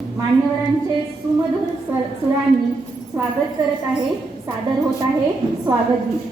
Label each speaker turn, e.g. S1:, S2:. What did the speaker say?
S1: मान्यवरांचे सुमधुर सुरांनी स्वागत करत आहे सादर होत आहे स्वागत गीत.